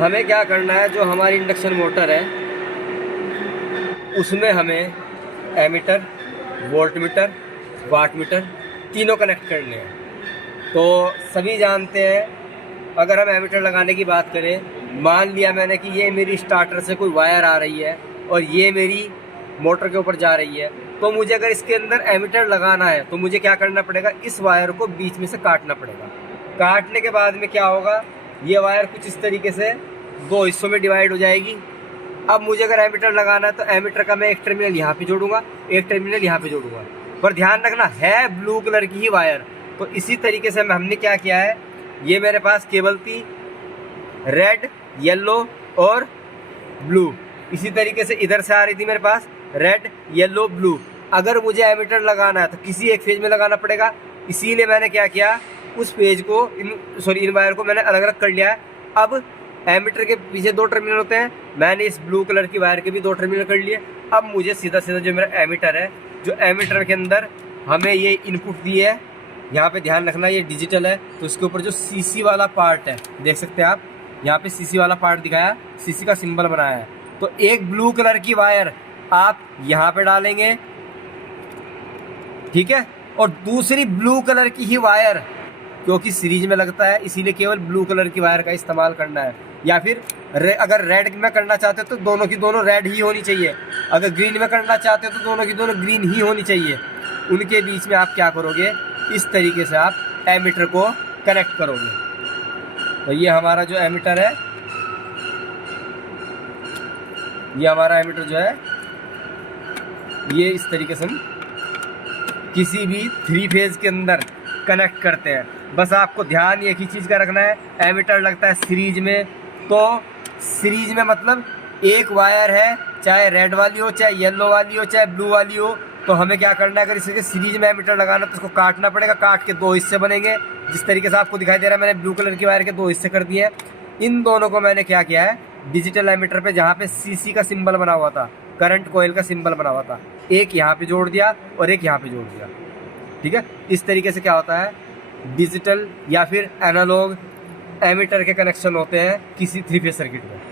हमें क्या करना है, जो हमारी इंडक्शन मोटर है उसमें हमें एमीटर, वोल्टमीटर, वाटमीटर तीनों कनेक्ट करने हैं। तो सभी जानते हैं, अगर हम एमीटर लगाने की बात करें, मान लिया मैंने कि ये मेरी स्टार्टर से कोई वायर आ रही है और ये मेरी मोटर के ऊपर जा रही है, तो मुझे अगर इसके अंदर एमीटर लगाना है तो मुझे क्या करना पड़ेगा, इस वायर को बीच में से काटना पड़ेगा। काटने के बाद में क्या होगा, ये वायर कुछ इस तरीके से दो हिस्सों में डिवाइड हो जाएगी। अब मुझे अगर एमीटर लगाना है तो एमीटर का मैं एक टर्मिनल यहाँ पे जोड़ूंगा, एक टर्मिनल यहाँ पे जोड़ूंगा, पर ध्यान रखना है ब्लू कलर की ही वायर। तो इसी तरीके से हमने क्या किया है, ये मेरे पास केबल थी रेड, येलो और ब्लू, इसी तरीके से इधर से आ रही थी मेरे पास रेड, येलो, ब्लू। अगर मुझे एमीटर लगाना है तो किसी एक फेज में लगाना पड़ेगा, इसीलिए मैंने क्या किया, उस पेज को इन वायर को मैंने अलग अलग कर लिया है। अब एमीटर के पीछे दो टर्मिनल होते हैं, मैंने इस ब्लू कलर की वायर के भी दो टर्मिनल कर लिए। अब मुझे सीधा सीधा जो मेरा एमीटर है, जो एमीटर के अंदर हमें ये इनपुट दी है, यहाँ पे ध्यान रखना ये डिजिटल है, तो इसके ऊपर जो सीसी वाला पार्ट है देख सकते हैं आप, यहाँ पे सीसी वाला पार्ट दिखाया, सीसी का सिंबल बनाया है। तो एक ब्लू कलर की वायर आप यहाँ पे डालेंगे, ठीक है, और दूसरी ब्लू कलर की ही वायर, क्योंकि सीरीज में लगता है इसीलिए केवल ब्लू कलर की वायर का इस्तेमाल करना है। या फिर अगर रेड में करना चाहते हो तो दोनों की दोनों रेड ही होनी चाहिए, अगर ग्रीन में करना चाहते हो तो दोनों की दोनों ग्रीन ही होनी चाहिए। उनके बीच में आप क्या करोगे, इस तरीके से आप एमीटर को कनेक्ट करोगे। तो ये हमारा जो एमीटर है, ये हमारा एमीटर जो है, ये इस तरीके से हम किसी भी थ्री फेज के अंदर कनेक्ट करते हैं। बस आपको ध्यान एक ही चीज़ का रखना है, एमीटर लगता है सीरीज में, तो सीरीज में मतलब एक वायर है, चाहे रेड वाली हो, चाहे येलो वाली हो, चाहे ब्लू वाली हो, तो हमें क्या करना है, अगर इसे सीरीज में एमीटर लगाना तो उसको काटना पड़ेगा। काट के दो हिस्से बनेंगे, जिस तरीके से आपको दिखाई दे रहा है, मैंने ब्लू कलर की वायर के दो हिस्से कर दिए हैं। इन दोनों को मैंने क्या किया है, डिजिटल एमीटर पे जहाँ पे सीसी का सिंबल बना हुआ था, करंट कॉइल का सिंबल बना हुआ था, एक यहाँ पे जोड़ दिया और एक यहाँ पे जोड़ दिया। ठीक है, इस तरीके से क्या होता है, डिजिटल या फिर एनालॉग एमीटर के कनेक्शन होते हैं किसी थ्री फेज सर्किट में।